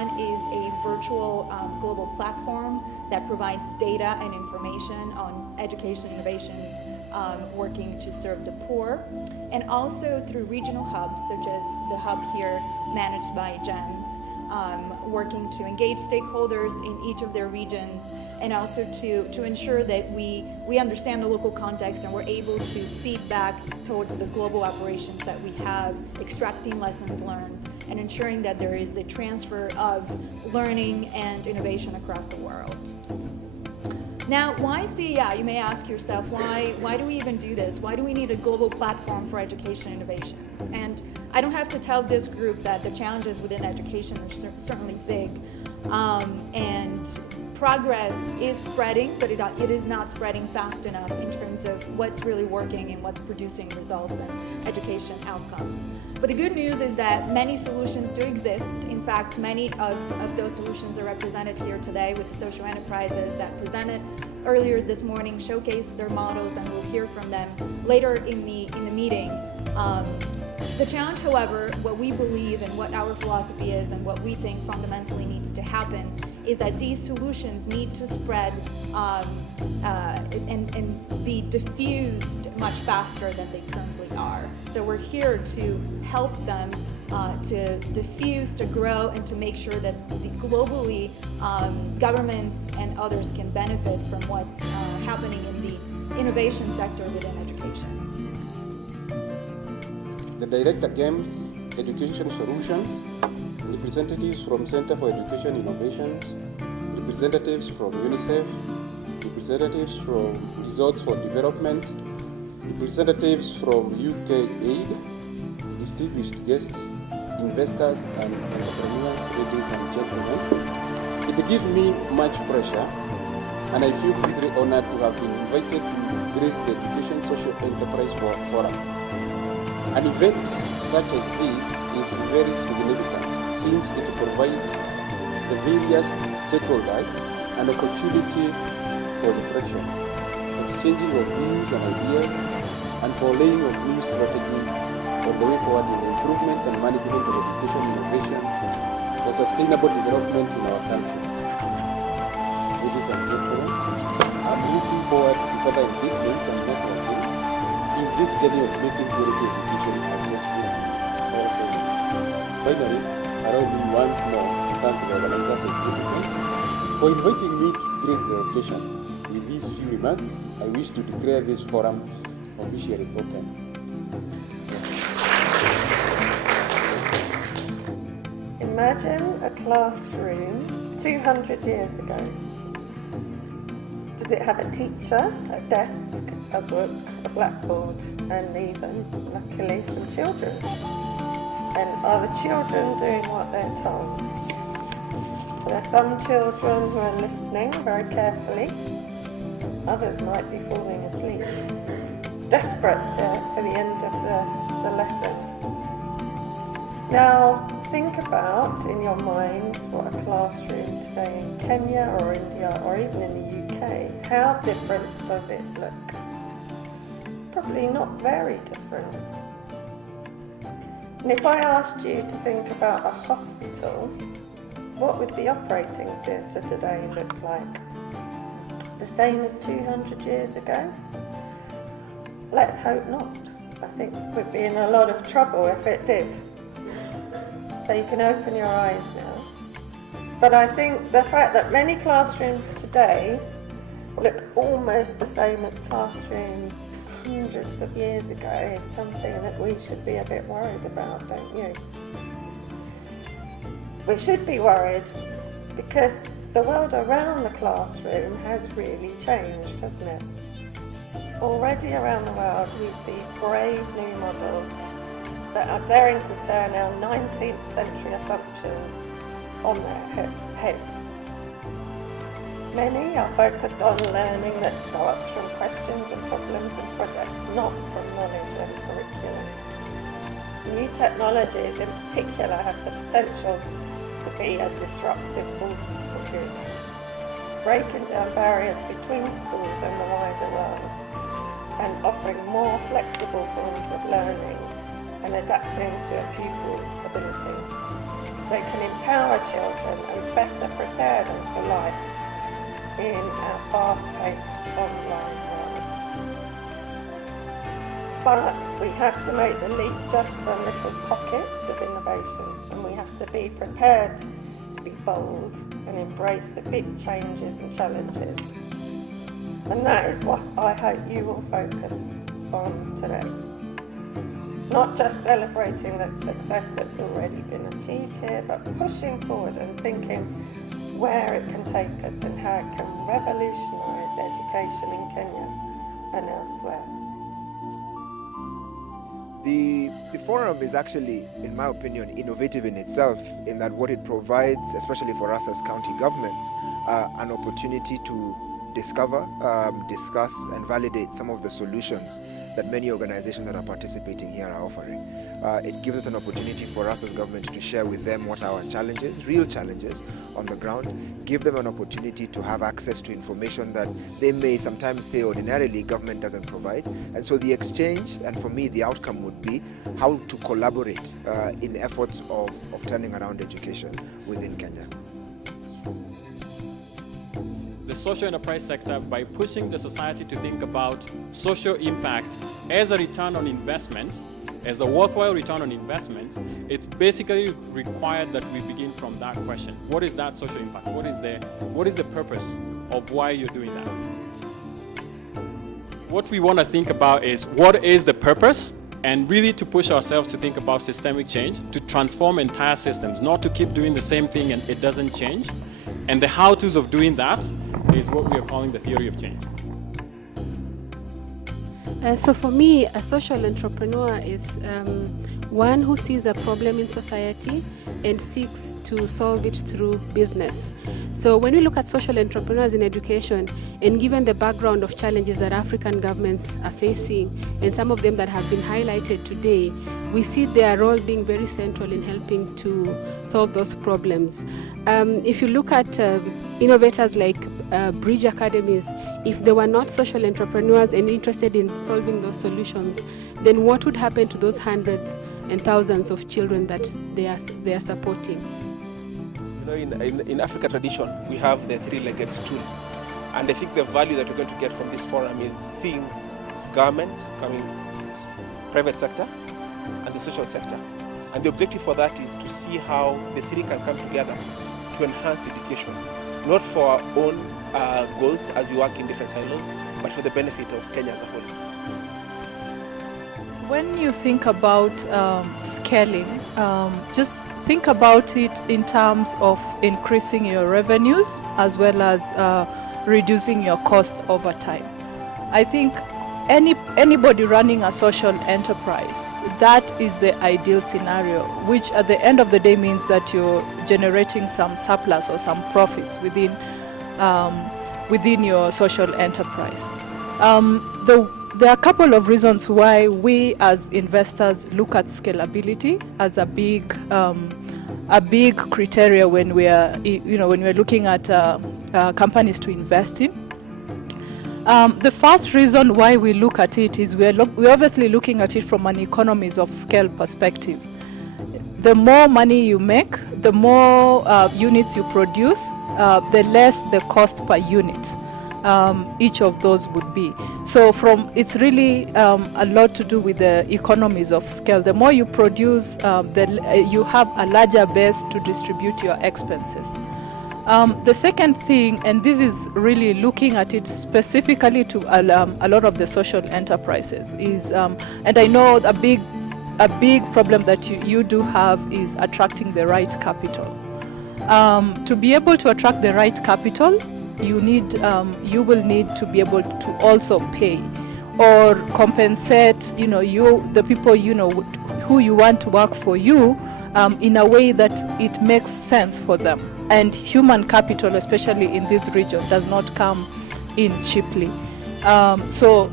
One is a virtual global platform that provides data and information on education innovations working to serve the poor, and also through regional hubs such as the hub here managed by GEMS, working to engage stakeholders in each of their regions, and also to ensure that we understand the local context and we're able to feed back towards the global operations that we have, extracting lessons learned and ensuring that there is a transfer of learning and innovation across the world. Now, why CEI? You may ask yourself, why do we even do this? Why do we need a global platform for education innovations? And I don't have to tell this group that the challenges within education are certainly big. And progress is spreading, but it is not spreading fast enough in terms of what's really working and what's producing results and education outcomes. But the good news is that many solutions do exist. In fact, many of those solutions are represented here today with the social enterprises that presented earlier this morning, showcased their models, and we'll hear from them later in the meeting. The challenge, however, what we believe and what our philosophy is and what we think fundamentally needs to happen is that these solutions need to spread and be diffused much faster than they currently are. So we're here to help them to diffuse, to grow, and to make sure that globally governments and others can benefit from what's happening in the innovation sector within education. The director GEMS Education Solutions, representatives from Center for Education Innovations, representatives from EdSEF, representatives from Resorts for Development, representatives from UK Aid, distinguished guests, investors and entrepreneurs, ladies and gentlemen. It gives me much pleasure and I feel greatly honored to have been invited to grace the Education Social Enterprise Forum. An event such as this is very significant since it provides the various stakeholders an opportunity for reflection, exchanging of views and ideas, and for laying of new strategies on the way forward in the improvement and management of education innovations for sustainable development in our country. Ladies and gentlemen, I'm looking forward to further engagements and networking in this journey of making quality education accessible to all Kenyans. Finally, allow me once more to thank the organizers of this event for inviting me to grace the occasion. With these few remarks, I wish to declare this forum officially open. Imagine a classroom 200 years ago. Does it have a teacher, a desk, a book, a blackboard, and even, luckily, some children? And are the children doing what they're told? So there are some children who are listening very carefully. Others might be falling asleep, desperate for the end of the lesson. Now, think about in your mind what a classroom today in Kenya or India or even in the UK, how different does it look? Probably not very different. And if I asked you to think about a hospital, what would the operating theatre today look like? The same as 200 years ago? Let's hope not. I think we'd be in a lot of trouble if it did. So you can open your eyes now. But I think the fact that many classrooms today look almost the same as classrooms hundreds of years ago is something that we should be a bit worried about, don't you? We should be worried because the world around the classroom has really changed, hasn't it? Already around the world we see brave new models that are daring to turn our 19th century assumptions on their heads. Many are focused on learning that starts from questions and problems and projects, not from knowledge and curriculum. New technologies in particular have the potential to be a disruptive force for good, breaking down barriers between schools and the wider world, and offering more flexible forms of learning and adapting to a pupil's ability. they can empower children and better prepare them for life in our fast-paced online world. But we have to make the leap just from little pockets of innovation, and we have to be prepared to be bold and embrace the big changes and challenges. And that is what I hope you will focus on today. Not just celebrating that success that's already been achieved here, but pushing forward and thinking where it can take us and how it can revolutionise education in Kenya and elsewhere. The forum is actually, in my opinion, innovative in itself, in that what it provides, especially for us as county governments, an opportunity to discover, discuss and validate some of the solutions that many organizations that are participating here are offering. It gives us an opportunity for us as government to share with them what our challenges, real challenges on the ground, give them an opportunity to have access to information that they may sometimes say ordinarily government doesn't provide. And so the exchange, and for me the outcome would be how to collaborate in efforts of turning around education within Kenya. The social enterprise sector, by pushing the society to think about social impact as a return on investment, as a worthwhile return on investment, it's basically required that we begin from that question. What is that social impact? What is the purpose of why you're doing that? What we want to think about is what is the purpose, and really to push ourselves to think about systemic change, to transform entire systems, not to keep doing the same thing and it doesn't change. And the how-tos of doing that is what we are calling the theory of change. So for me, a social entrepreneur is one who sees a problem in society and seeks to solve it through business. So when we look at social entrepreneurs in education, and given the background of challenges that African governments are facing, and some of them that have been highlighted today, we see their role being very central in helping to solve those problems. If you look at innovators like Bridge Academies, if they were not social entrepreneurs and interested in solving those solutions, then what would happen to those hundreds and thousands of children that they are supporting? You know, in African tradition, we have the three-legged stool. And I think the value that we're going to get from this forum is seeing government coming, private sector, and the social sector. And the objective for that is to see how the three can come together to enhance education, not for our own goals as we work in different silos, but for the benefit of Kenya as a whole. When you think about scaling, just think about it in terms of increasing your revenues as well as reducing your cost over time. I think anybody running a social enterprise, that is the ideal scenario, which at the end of the day means that you're generating some surplus or some profits within your social enterprise. There are a couple of reasons why we as investors look at scalability as a big criteria when we are, when we're looking at companies to invest in. The first reason why we look at it is we're obviously looking at it from an economies of scale perspective. The more money you make, the more units you produce, the less the cost per unit each of those would be. So it's really a lot to do with the economies of scale. The more you produce, you have a larger base to distribute your expenses. The second thing, and this is really looking at it specifically to a lot of the social enterprises, is, and I know a big problem that you do have is attracting the right capital. To be able to attract the right capital, you will need to be able to also pay or compensate, the people who you want to work for you in a way that it makes sense for them. And human capital, especially in this region, does not come in cheaply. And for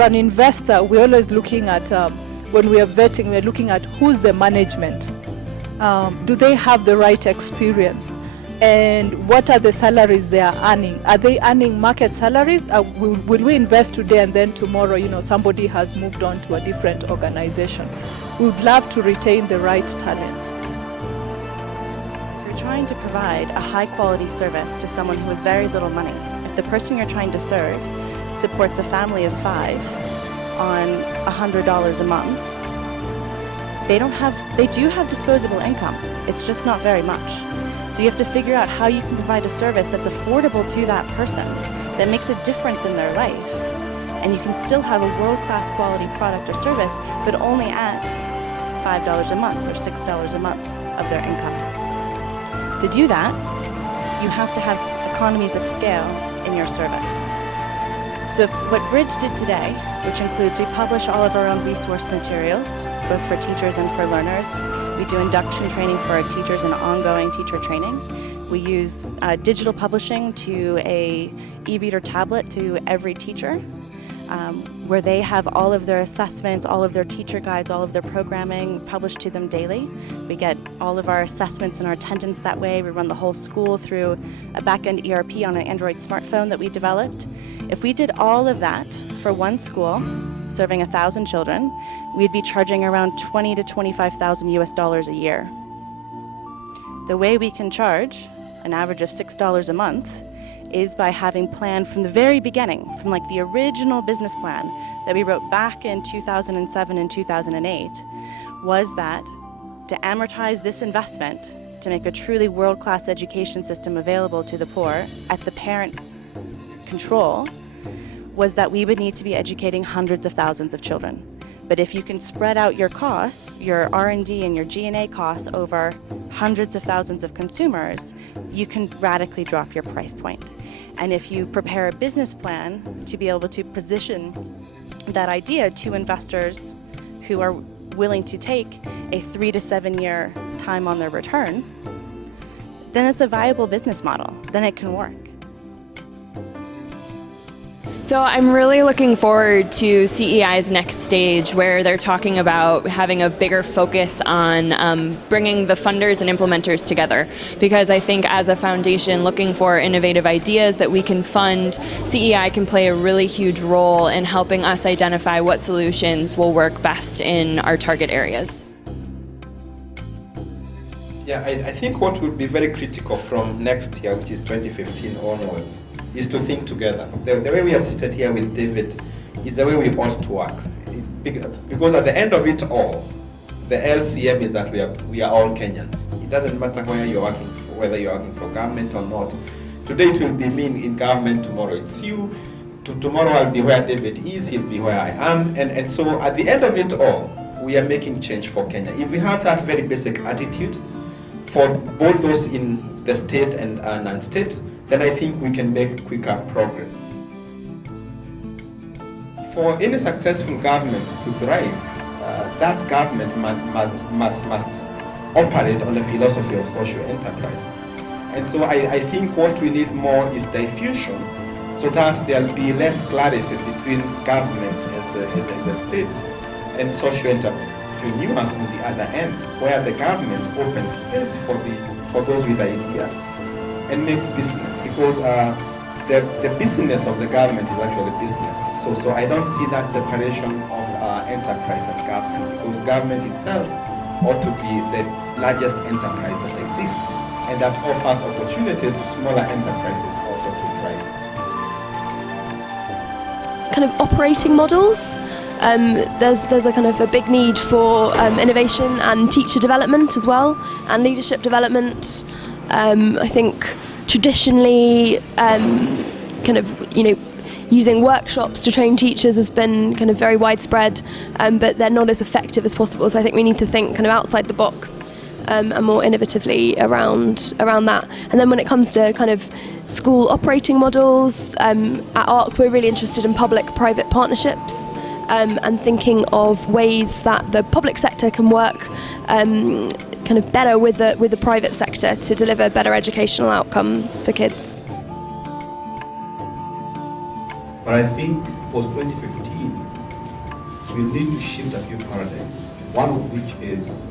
an investor, we're always looking at when we are vetting, we're looking at who's the management. Do they have the right experience? and what are the salaries they are earning? Are they earning market salaries? Will we invest today and then tomorrow, somebody has moved on to a different organization? We would love to retain the right talent. If you're trying to provide a high-quality service to someone who has very little money, if the person you're trying to serve supports a family of 5 on $100 a month, they do have disposable income. It's just not very much. So you have to figure out how you can provide a service that's affordable to that person, that makes a difference in their life, and you can still have a world-class quality product or service, but only at $5 a month or $6 a month of their income. To do that, you have to have economies of scale in your service. So what Bridge did today, which includes we publish all of our own resource materials, both for teachers and for learners. We do induction training for our teachers and ongoing teacher training. We use digital publishing to a e-reader tablet to every teacher, where they have all of their assessments, all of their teacher guides, all of their programming published to them daily. We get all of our assessments and our attendance that way. We run the whole school through a back-end ERP on an Android smartphone that we developed. If we did all of that for one school, serving 1,000 children, we'd be charging around $20,000 to $25,000 a year. The way we can charge an average of $6 a month is by having planned from the very beginning, from like the original business plan that we wrote back in 2007 and 2008, was that to amortize this investment to make a truly world-class education system available to the poor at the parents' control, was that we would need to be educating hundreds of thousands of children. But if you can spread out your costs, your R&D and your G&A costs over hundreds of thousands of consumers, you can radically drop your price point. And if you prepare a business plan to be able to position that idea to investors who are willing to take a 3 to 7 year time on their return, then it's a viable business model. Then it can work. So I'm really looking forward to CEI's next stage, where they're talking about having a bigger focus on bringing the funders and implementers together. Because I think as a foundation looking for innovative ideas that we can fund, CEI can play a really huge role in helping us identify what solutions will work best in our target areas. Yeah, I think what will be very critical from next year, which is 2015 onwards, is to think together. The way we are seated here with David is the way we ought to work. Because at the end of it all, the LCM is that we are all Kenyans. It doesn't matter where you're working for, whether you're working for government or not. Today it will be me in government, tomorrow it's you. Tomorrow I'll be where David is, he'll be where I am. And so at the end of it all, we are making change for Kenya. If we have that very basic attitude for both those in the state and non-state, then I think we can make quicker progress. For any successful government to thrive, that government must operate on the philosophy of social enterprise. And so I think what we need more is diffusion, so that there will be less clarity between government as a state and social entrepreneurs on the other end, where the government opens space for those with ideas and makes business, because the business of the government is actually business. So I don't see that separation of enterprise and government, because government itself ought to be the largest enterprise that exists, and that offers opportunities to smaller enterprises also to thrive. Kind of operating models. There's a kind of a big need for innovation and teacher development as well, and leadership development. I think traditionally, using workshops to train teachers has been kind of very widespread, but they're not as effective as possible. So I think we need to think kind of outside the box and more innovatively around that. And then when it comes to kind of school operating models, at ARC we're really interested in public-private partnerships. And thinking of ways that the public sector can work kind of better with the private sector to deliver better educational outcomes for kids. But I think post-2015, we need to shift a few paradigms, one of which is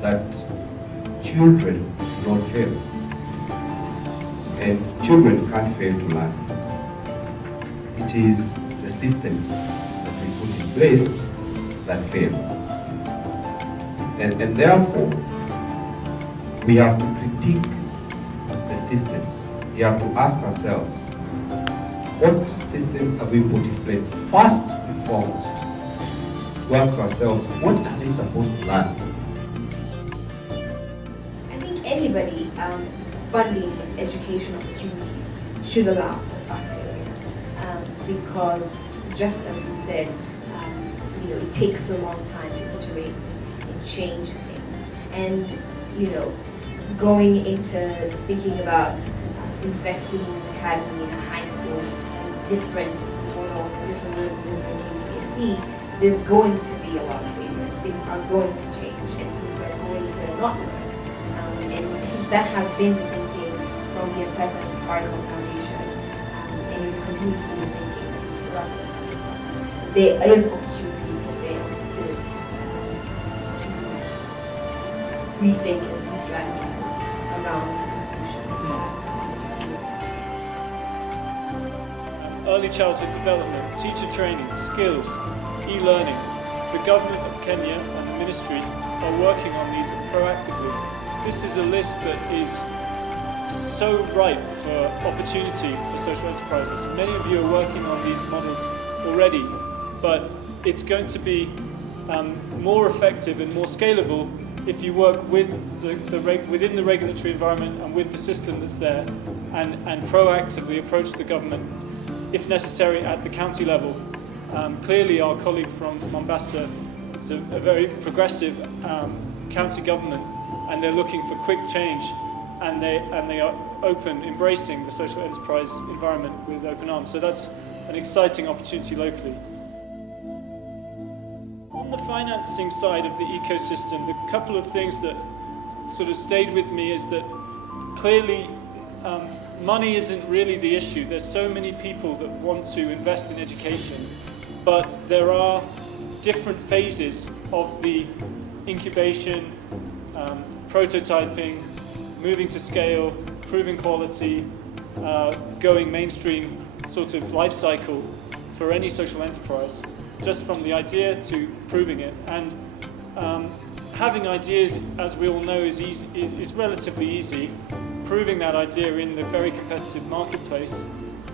that children do not fail. and children can't fail to learn. It is the systems that we put in place that fail. And therefore, we have to critique the systems. We have to ask ourselves, what systems have we put in place first and foremost? To ask ourselves, what are they supposed to learn? I think anybody funding education opportunities should allow for fast failure, because just as you said, it takes a long time to iterate and change things, and going into thinking about investing in an academy in a high school, different roads within KCSE, there's going to be a lot of failures. Things are going to change, and things are going to not work. And that has been the thinking from the President's Cardinal Foundation, and it will continue to be the thinking for us. There is opportunity to fail, to rethink and re-strategize around the solutions. Early childhood development, teacher training, skills, e-learning. The government of Kenya and the ministry are working on these proactively. This is a list that is so ripe for opportunity for social enterprises. Many of you are working on these models already, but it's going to be more effective and more scalable if you work with within the regulatory environment and with the system that's there, and proactively approach the government, if necessary, at the county level. Clearly, our colleague from Mombasa is a very progressive county government, and they're looking for quick change, and they are open, embracing the social enterprise environment with open arms. So that's an exciting opportunity locally. On the financing side of the ecosystem, the couple of things that sort of stayed with me is that clearly money isn't really the issue. There's so many people that want to invest in education, but there are different phases of the incubation, prototyping, moving to scale, proving quality, going mainstream sort of life cycle for any social enterprise, just from the idea to proving it. And having ideas, as we all know, is relatively easy. Proving that idea in the very competitive marketplace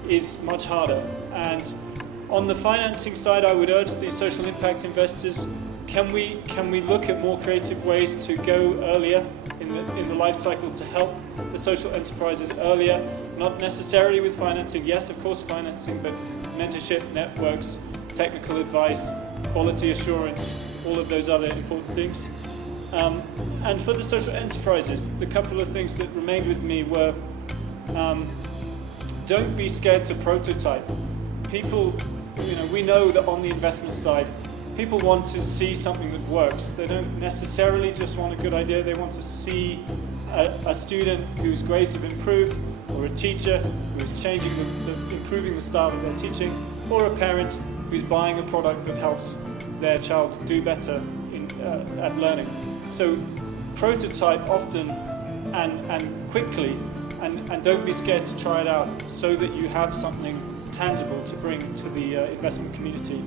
is much harder. And on the financing side, I would urge these social impact investors, can we look at more creative ways to go earlier in the life cycle to help the social enterprises earlier, not necessarily with financing, yes, of course financing, but mentorship, networks, technical advice, quality assurance, all of those other important things. And for the social enterprises, the couple of things that remained with me were, don't be scared to prototype. People, we know that on the investment side, people want to see something that works. They don't necessarily just want a good idea, they want to see a student whose grades have improved, or a teacher who is changing, improving the style of their teaching, or a parent who's buying a product that helps their child do better at learning. So prototype often and quickly, and don't be scared to try it out so that you have something tangible to bring to the investment community.